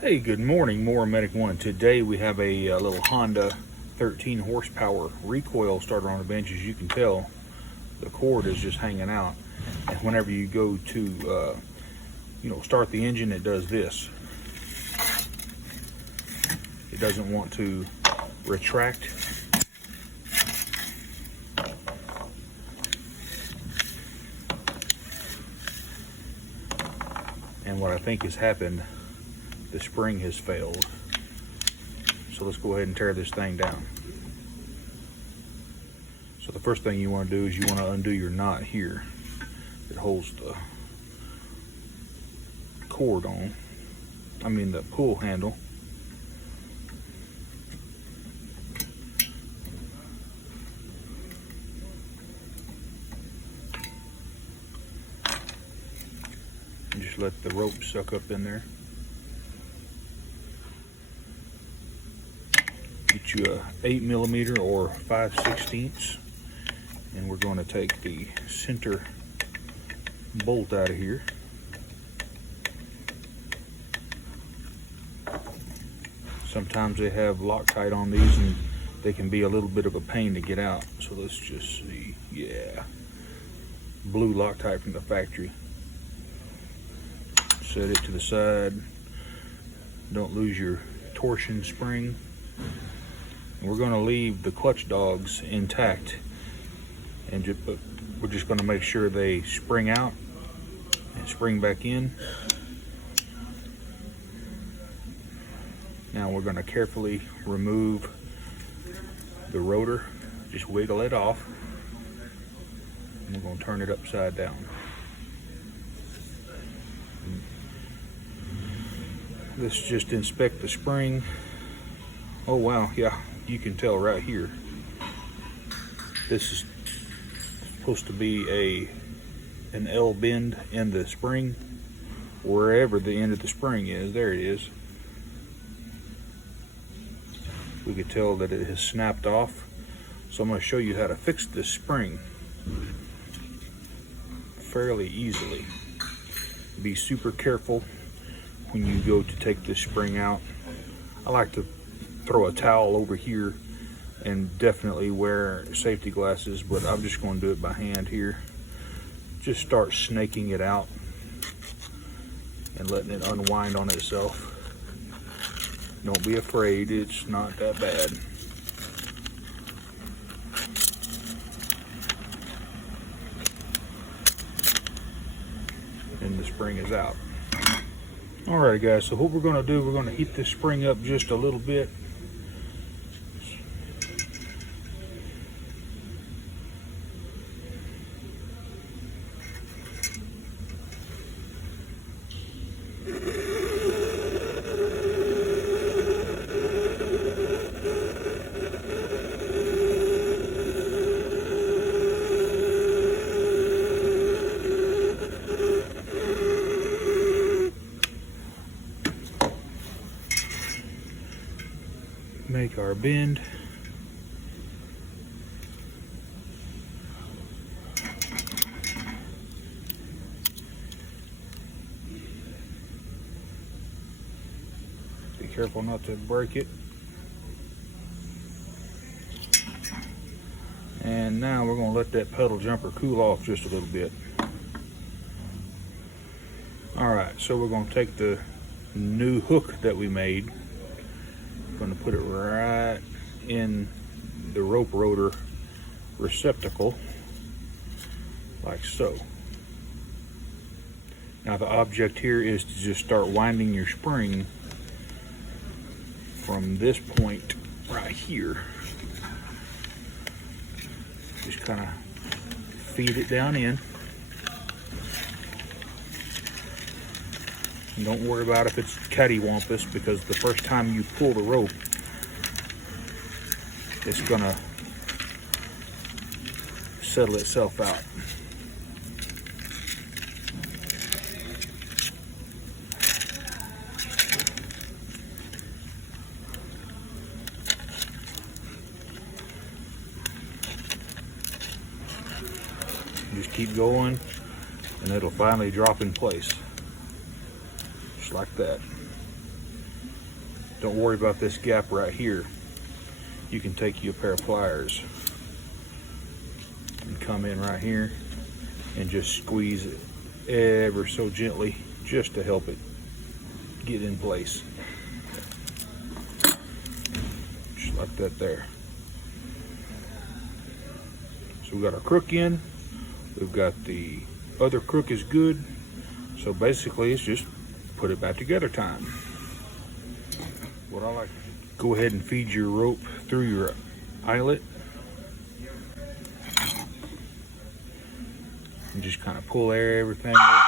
Hey, good morning, more Medic One. Today we have a little Honda 13 horsepower recoil starter on the bench. As you can tell, the cord is just hanging out, and whenever you go to start the engine, it does this. It doesn't want to retract. And what I think has happened, the spring has failed. So let's go ahead and tear this thing down. So the first thing you want to do is you want to undo your knot here that holds the cord on. The pull handle. And just let the rope suck up in there. Get you a 8mm or 5/16, and we're going to take the center bolt out of here. Sometimes they have Loctite on these and they can be a little bit of a pain to get out. So let's just see. Yeah, blue Loctite from the factory. Set it to the side. Don't lose your torsion spring. And we're going to leave the clutch dogs intact, and we're just going to make sure they spring out and spring back in. Now we're going to carefully remove the rotor. Just wiggle it off, and we're going to turn it upside down. Let's just inspect the spring. Oh wow, yeah, you can tell right here. This is supposed to be an L bend in the spring. Wherever the end of the spring is, there it is. We could tell that it has snapped off. So I'm going to show you how to fix this spring fairly easily. Be super careful when you go to take this spring out. I like to throw a towel over here and definitely wear safety glasses, but I'm just going to do it by hand here. Just start snaking it out and letting it unwind on itself. Don't be afraid, it's not that bad. And the spring is out. Alright guys, so what we're going to do, we're going to heat this spring up just a little bit. Make our bend. Be careful not to break it. And now we're going to let that pedal jumper cool off just a little bit. Alright, so we're going to take the new hook that we made. Going to put it right in the rope rotor receptacle, like so. Now the object here is to just start winding your spring from this point right here. Just kind of feed it down in. And don't worry about if it's cattywampus, because the first time you pull the rope, it's gonna settle itself out. Just keep going and it'll finally drop in place. Just like that. don't worry about this gap right here. You can take you a pair of pliers and come in right here and just squeeze it ever so gently just to help it get in place. Just like that there. So we got our crook in, we've got the other crook is good. So basically it's just put it back together time. What I like to do, go ahead and feed your rope through your eyelet and just kind of pull everything up.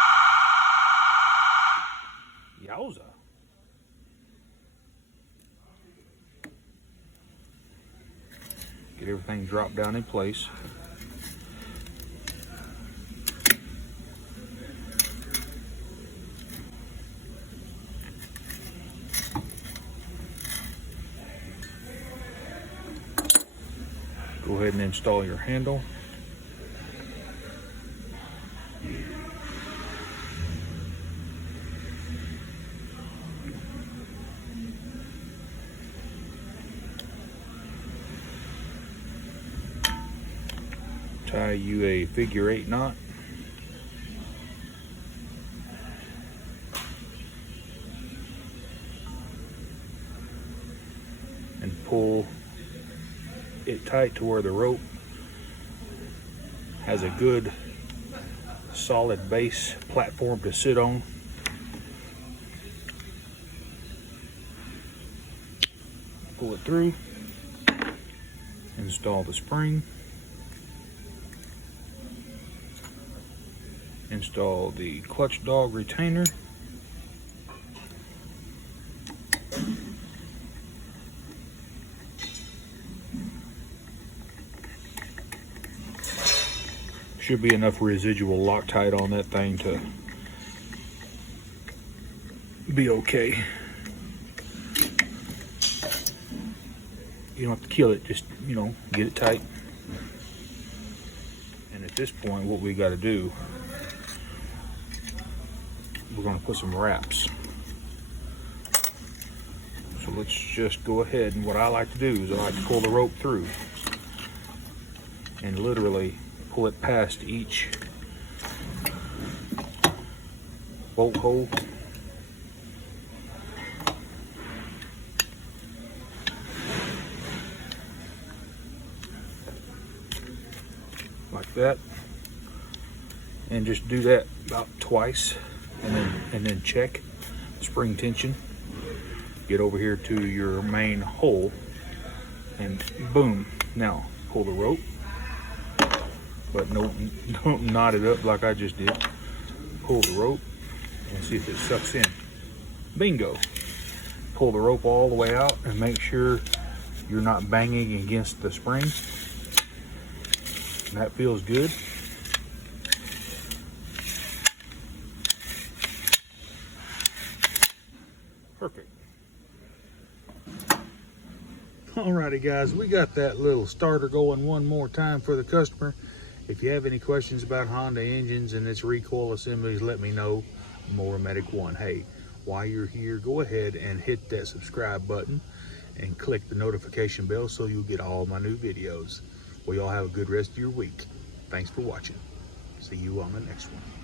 Yowza. Get everything dropped down in place. Go ahead and install your handle. Tie you a figure 8 knot. And pull it tight to where the rope has a good solid base platform to sit on. Pull it through, install the spring, install the clutch dog retainer, should be enough residual Loctite on that thing to be okay. You don't have to kill it, just, you know, get it tight. And at this point, what we got to do, we're going to put some wraps. So let's just go ahead, and what I like to do is I like to pull the rope through and literally pull it past each bolt hole. Like that. And just do that about twice, and then check spring tension. Get over here to your main hole and boom. Now pull the rope, but don't knot it up like I just did. Pull the rope and see if it sucks in. Bingo. Pull the rope all the way out and make sure you're not banging against the spring. That feels good. Perfect. Alrighty guys, we got that little starter going one more time for the customer. If you have any questions about Honda engines and its recoil assemblies, let me know. Medic 1. Hey, while you're here, go ahead and hit that subscribe button and click the notification bell so you'll get all my new videos. Well, y'all have a good rest of your week. Thanks for watching. See you on the next one.